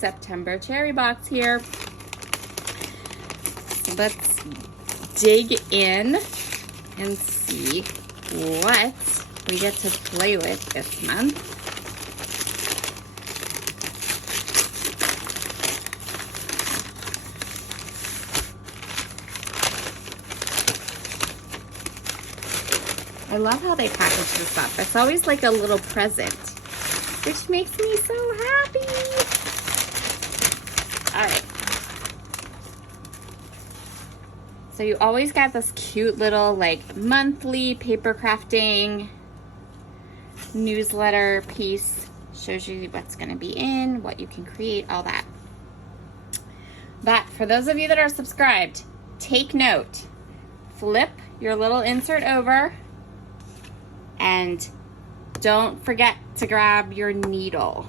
September cherry box here. So let's dig in and see what we get to play with this month. I love how they package this up. It's always like a little present, which makes me so happy. All right. So you always got this cute little like monthly paper crafting newsletter piece. Shows you what's going to be in, what you can create, all that. But for those of you that are subscribed, take note. Flip your little insert over and don't forget to grab your needle.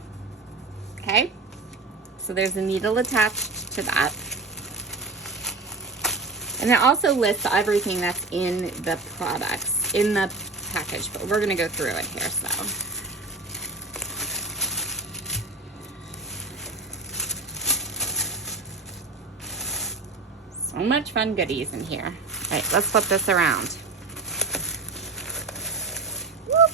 Okay? So there's a needle attached to that. And it also lists everything that's in the products, in the package, but we're gonna go through it here, so. So much fun goodies in here. All right, let's flip this around. Whoop.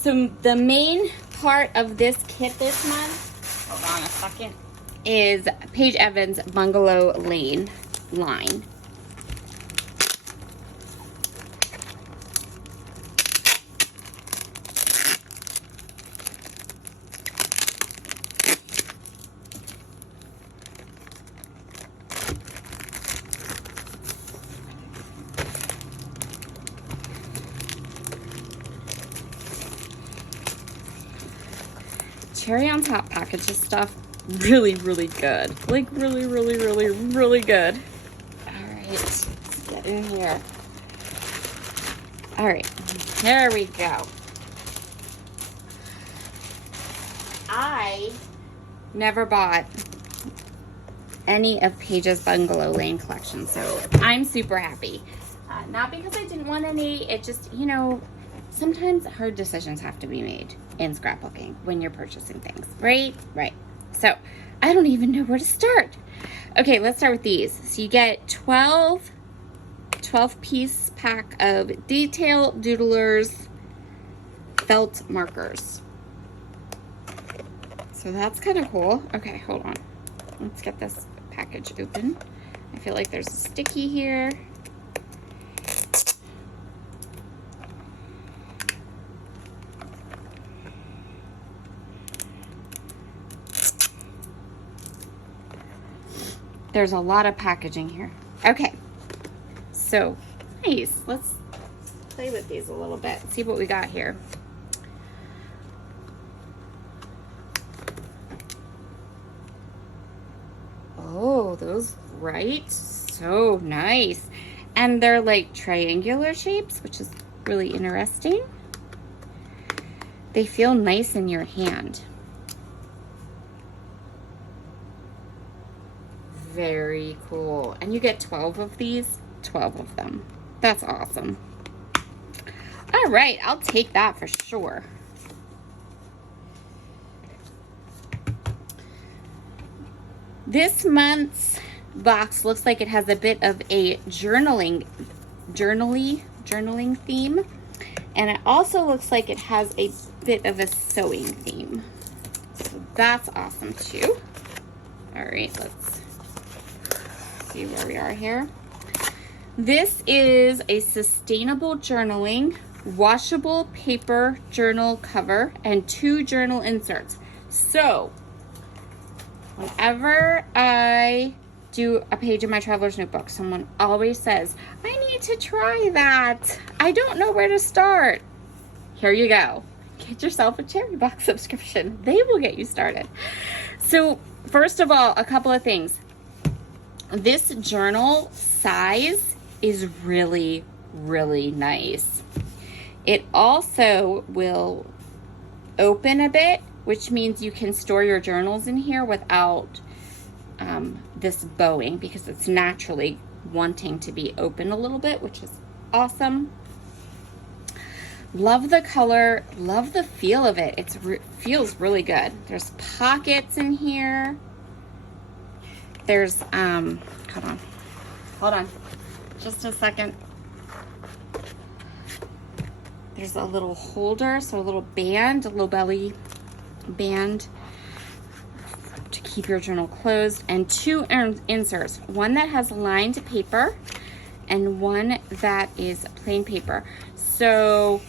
So the main part of this kit this month, hold on a second, is Paige Evans' Bungalow Lane line. Cherry on top packages stuff really good, like really good. All right, let's get in here. All right, there we go. I never bought any of Paige's Bungalow Lane collection, so I'm super happy. Not because I didn't want any, it just, you know, sometimes hard decisions have to be made in scrapbooking when you're purchasing things, right? Right. So I don't even know where to start. Okay, let's start with these. So you get 12 piece pack of Detail Doodlers felt markers. So that's kind of cool. Okay, hold on. Let's get this package open. I feel like there's a sticky here. There's a lot of packaging here. Okay, so nice. Let's play with these a little bit, see what we got here. Oh, those, right? So nice. And they're like triangular shapes, which is really interesting. They feel nice in your hand. Very cool. And you get 12 of these, 12 of them. That's awesome. All right, I'll take that for sure. This month's box looks like it has a bit of a journaling theme. And it also looks like it has a bit of a sewing theme. So that's awesome too. All right, let's see where we are here. This is a sustainable journaling, washable paper journal cover, and 2 journal inserts. So, whenever I do a page in my traveler's notebook, someone always says, I need to try that. I don't know where to start. Here you go. Get yourself a Cherry Box subscription. They will get you started. So, first of all, a couple of things. This journal size is really nice. It also will open a bit, which means you can store your journals in here without this bowing, because it's naturally wanting to be open a little bit, which is awesome. Love the color, love the feel of it. It feels really good. There's pockets in here. There's, hold on, just a second. There's a little holder, so a little band, a low belly band to keep your journal closed, and 2 inserts, one that has lined paper and one that is plain paper. So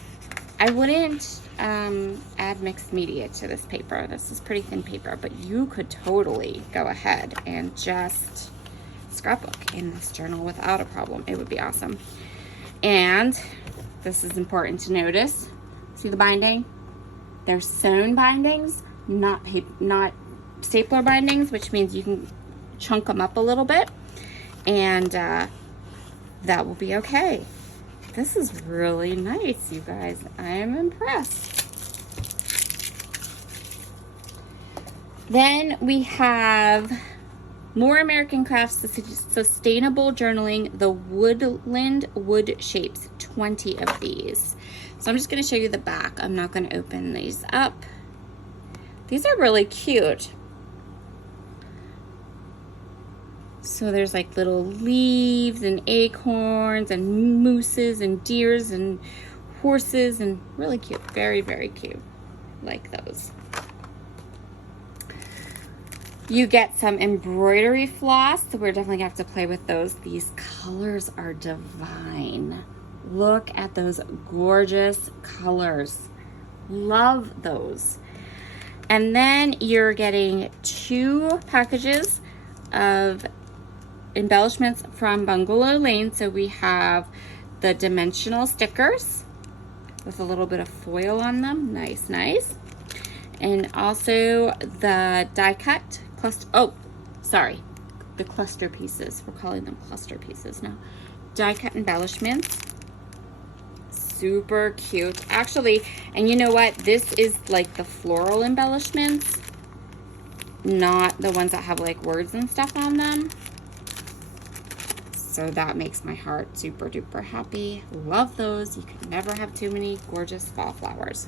I wouldn't add mixed media to this paper. This is pretty thin paper, but you could totally go ahead and just scrapbook in this journal without a problem. It would be awesome. And this is important to notice. See the binding? They're sewn bindings, not stapler bindings, which means you can chunk them up a little bit, and that will be okay. This is really nice, you guys. I am impressed. Then we have more American Crafts Sustainable Journaling, the Woodland Wood Shapes, 20 of these. So I'm just going to show you the back. I'm not going to open these up. These are really cute. So there's like little leaves and acorns and mooses and deers and horses, and really cute. Very, very cute. Like those. You get some embroidery floss, so we're definitely gonna have to play with those. These colors are divine. Look at those gorgeous colors. Love those. And then you're getting 2 packages of embellishments from Bungalow Lane. So we have the dimensional stickers with a little bit of foil on them. Nice, nice. And also the die cut the cluster pieces. We're calling them cluster pieces now. Die cut embellishments. Super cute. Actually, and you know what? This is like the floral embellishments, not the ones that have like words and stuff on them. So that makes my heart super duper happy. Love those. You can never have too many gorgeous fall flowers.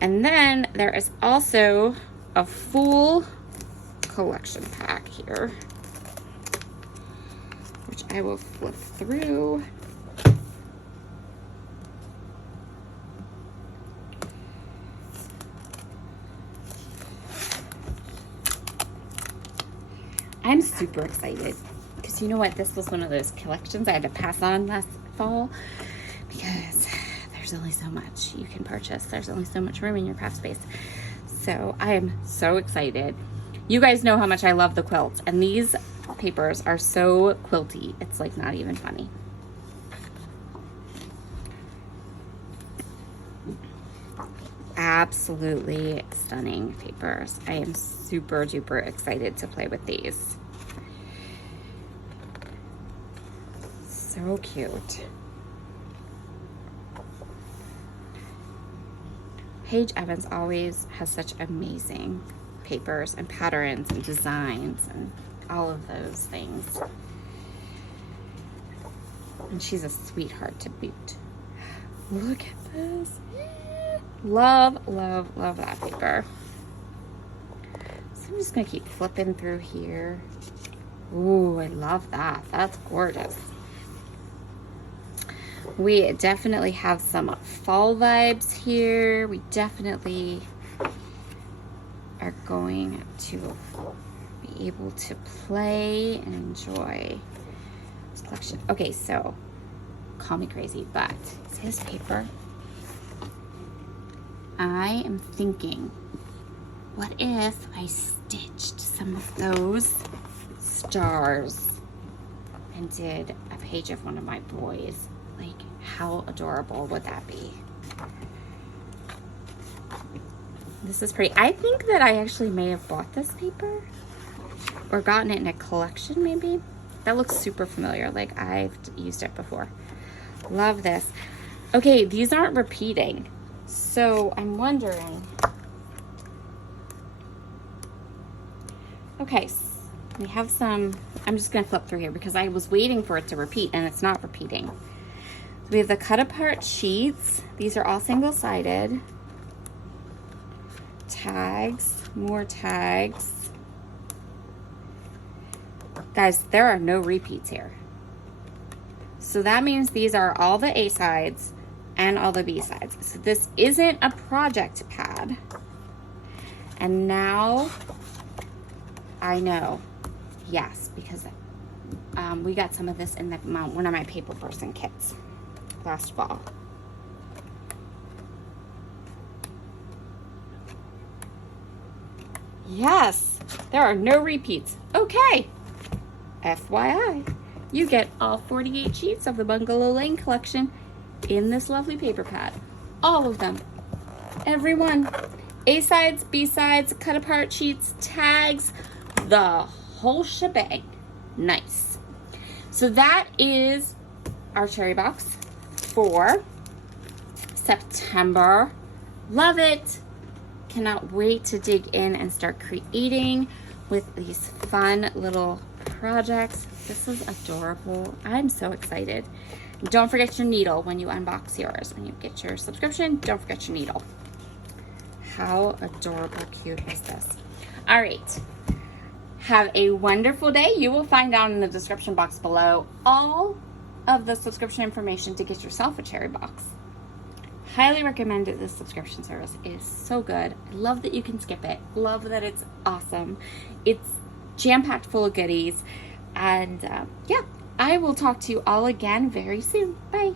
And then there is also a full collection pack here, which I will flip through. I'm super excited because you know what? This was one of those collections I had to pass on last fall because there's only so much you can purchase. There's only so much room in your craft space. So I am so excited. You guys know how much I love the quilts, and these papers are so quilty. It's like not even funny. Absolutely stunning papers. I am super duper excited to play with these. So cute. Paige Evans always has such amazing papers and patterns and designs and all of those things. And she's a sweetheart to boot. Look at this. Love, love, love that paper. So I'm just gonna keep flipping through here. Ooh, I love that. That's gorgeous. We definitely have some fall vibes here. We definitely are going to be able to play and enjoy this collection. Okay, so call me crazy, but see this paper? I am thinking, what if I stitched some of those stars and did a page of one of my boys? Like, how adorable would that be? This is pretty. I think that I actually may have bought this paper or gotten it in a collection maybe. That looks super familiar, like I've used it before. Love this. Okay, these aren't repeating. So I'm wondering. Okay, we have some. I'm just gonna flip through here because I was waiting for it to repeat and it's not repeating. We have the cut apart sheets. These are all single-sided. Tags, more tags. Guys, there are no repeats here. So that means these are all the A sides and all the B sides. So this isn't a project pad. And now I know, yes, because we got some of this in one of my paper person kits last fall. Yes, there are no repeats. Okay, FYI, you get all 48 sheets of the Bungalow Lane collection in this lovely paper pad. All of them. Every one. A sides, B sides, cut apart sheets, tags, the whole shebang. Nice. So that is our cherry box for September. Love it. Cannot wait to dig in and start creating with these fun little projects. This is adorable. I'm so excited. Don't forget your needle when you unbox yours. When you get your subscription, don't forget your needle. How adorable cute is this? All right. Have a wonderful day. You will find down in the description box below all of the subscription information to get yourself a cherry box. Highly recommend it. This subscription service is so good. I love that you can skip it. Love that it's awesome. It's jam-packed full of goodies. And yeah, I will talk to you all again very soon. Bye.